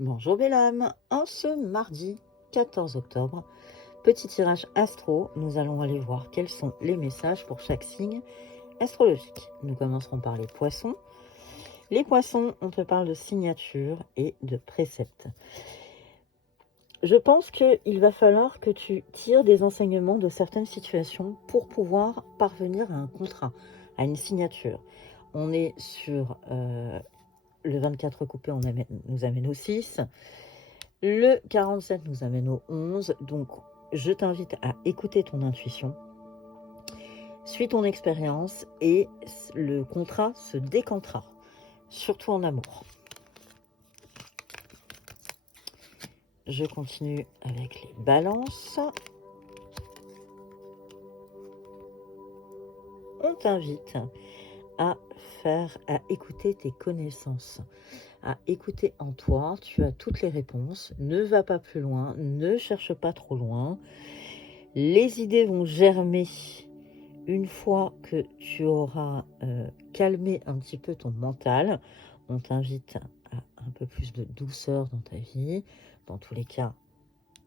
Bonjour belle âme, en ce mardi 14 octobre, petit tirage astro, nous allons aller voir quels sont les messages pour chaque signe astrologique. Nous commencerons par les poissons. Les poissons, on te parle de signature et de préceptes. Je pense qu'il va falloir que tu tires des enseignements de certaines situations pour pouvoir parvenir à un contrat, à une signature. On est sur le 24 coupé, nous amène au 6. Le 47 nous amène au 11. Donc, je t'invite à écouter ton intuition. Suis ton expérience et le contrat se décantera, surtout en amour. Je continue avec les balances. On t'invite à écouter tes connaissances, à écouter en toi. Tu as toutes les réponses. Ne va pas plus loin, ne cherche pas trop loin. Les idées vont germer une fois que tu auras calmé un petit peu ton mental. On t'invite à un peu plus de douceur dans ta vie. Dans tous les cas,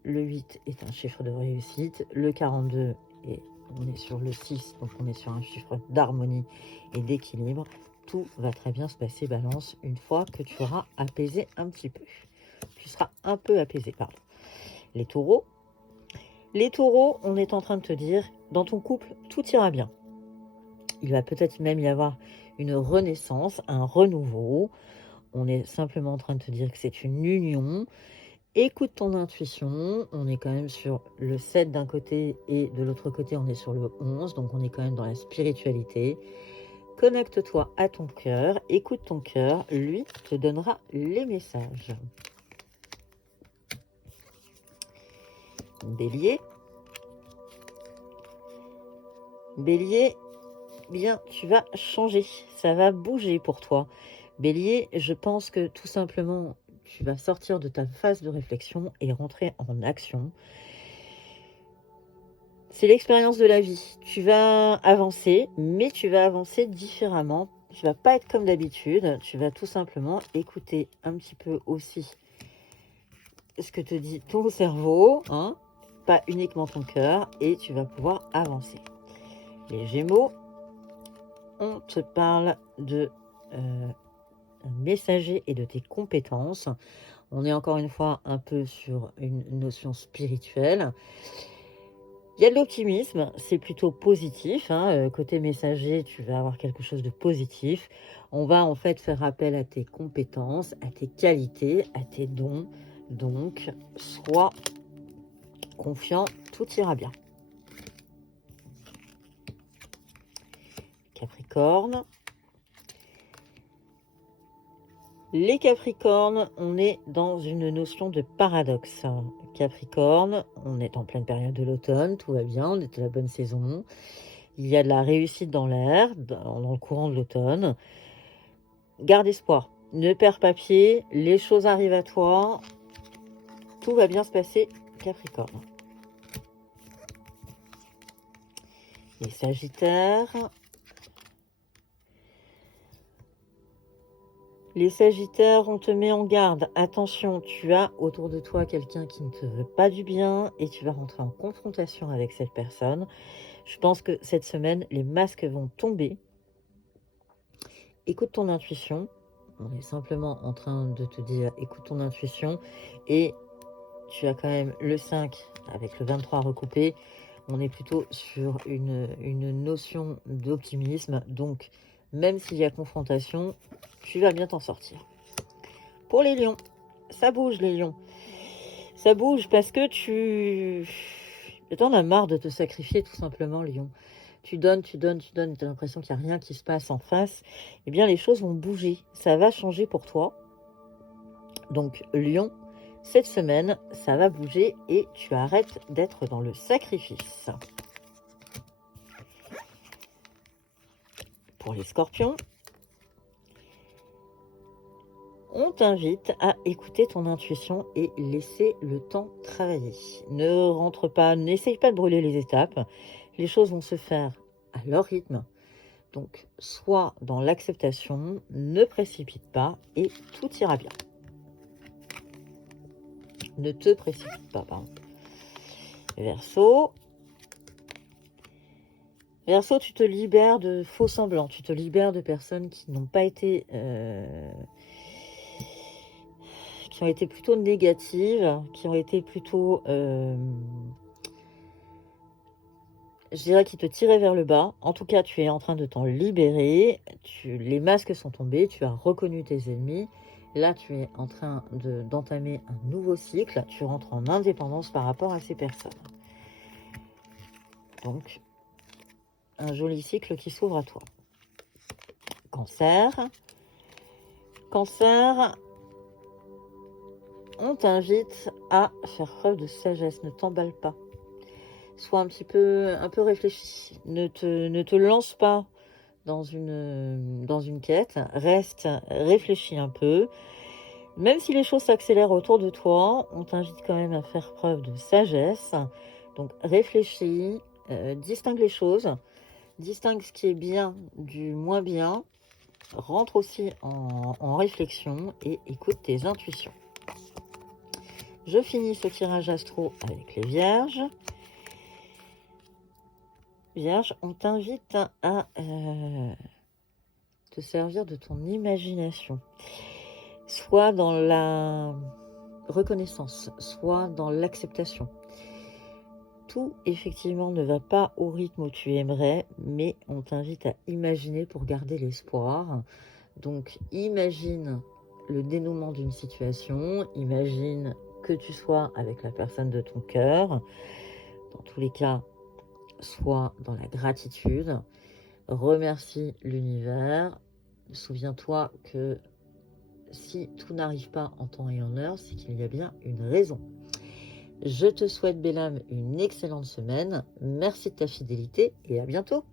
le 8 est un chiffre de réussite. Le 42, et on est sur le 6, donc on est sur un chiffre d'harmonie et d'équilibre. Tout va très bien se passer, balance, une fois que tu auras apaisé un petit peu. Tu seras un peu apaisé, pardon. Les taureaux, on est en train de te dire, dans ton couple, tout ira bien. Il va peut-être même y avoir une renaissance, un renouveau. On est simplement en train de te dire que c'est une union. Écoute ton intuition. On est quand même sur le 7 d'un côté et de l'autre côté, on est sur le 11. Donc, on est quand même dans la spiritualité. Connecte-toi à ton cœur. Écoute ton cœur. Lui te donnera les messages. Bélier. Bélier, bien, tu vas changer. Ça va bouger pour toi. Bélier, je pense que tout simplement, tu vas sortir de ta phase de réflexion et rentrer en action. C'est l'expérience de la vie. Tu vas avancer, mais tu vas avancer différemment. Tu vas pas être comme d'habitude. Tu vas tout simplement écouter un petit peu aussi ce que te dit ton cerveau, hein, pas uniquement ton cœur, et tu vas pouvoir avancer. Les Gémeaux, on te parle de messager et de tes compétences. On est encore une fois un peu sur une notion spirituelle. Il y a de l'optimisme, c'est plutôt positif. Côté messager, tu vas avoir quelque chose de positif. On va en fait faire appel à tes compétences, à tes qualités, à tes dons. Donc, sois confiant, tout ira bien. Capricorne. Les Capricornes, on est dans une notion de paradoxe. Capricorne, on est en pleine période de l'automne, tout va bien, on est à la bonne saison. Il y a de la réussite dans l'air, dans le courant de l'automne. Garde espoir, ne perds pas pied, les choses arrivent à toi. Tout va bien se passer, Capricorne. Les Sagittaires. Les Sagittaires, on te met en garde. Attention, tu as autour de toi quelqu'un qui ne te veut pas du bien et tu vas rentrer en confrontation avec cette personne. Je pense que cette semaine, les masques vont tomber. Écoute ton intuition. On est simplement en train de te dire, écoute ton intuition. Et tu as quand même le 5 avec le 23 recoupé. On est plutôt sur une notion d'optimisme. Donc, même s'il y a confrontation, tu vas bien t'en sortir. Pour les lions, ça bouge les lions. Ça bouge parce que tu en as marre de te sacrifier tout simplement, lion. Tu donnes, tu as l'impression qu'il n'y a rien qui se passe en face. Eh bien, les choses vont bouger. Ça va changer pour toi. Donc, lion, cette semaine, ça va bouger et tu arrêtes d'être dans le sacrifice. Pour les scorpions, on t'invite à écouter ton intuition et laisser le temps travailler. Ne rentre pas, n'essaye pas de brûler les étapes. Les choses vont se faire à leur rythme. Donc, sois dans l'acceptation, ne précipite pas et tout ira bien. Ne te précipite pas, pardon. Verseau. Verseau, tu te libères de faux semblants, tu te libères de personnes qui n'ont pas été... qui ont été plutôt négatives, qui ont été plutôt... je dirais qui te tiraient vers le bas. En tout cas, tu es en train de t'en libérer. Les masques sont tombés, tu as reconnu tes ennemis. Là, tu es en train d'entamer un nouveau cycle. Tu rentres en indépendance par rapport à ces personnes. Donc, un joli cycle qui s'ouvre à toi. Cancer. Cancer, on t'invite à faire preuve de sagesse. Ne t'emballe pas. Sois un peu réfléchi. Ne te lance pas dans une quête. Reste, réfléchis un peu. Même si les choses s'accélèrent autour de toi, on t'invite quand même à faire preuve de sagesse. Donc réfléchis, distingue les choses, distingue ce qui est bien du moins bien, rentre aussi en réflexion et écoute tes intuitions. Je finis ce tirage astro avec les vierges. Vierge, on t'invite à te servir de ton imagination. Soit dans la reconnaissance, soit dans l'acceptation. Tout, effectivement, ne va pas au rythme où tu aimerais, mais on t'invite à imaginer pour garder l'espoir. Donc, imagine le dénouement d'une situation, imagine que tu sois avec la personne de ton cœur. Dans tous les cas, sois dans la gratitude, remercie l'univers. Souviens-toi que si tout n'arrive pas en temps et en heure, c'est qu'il y a bien une raison. Je te souhaite, belle âme, une excellente semaine. Merci de ta fidélité et à bientôt.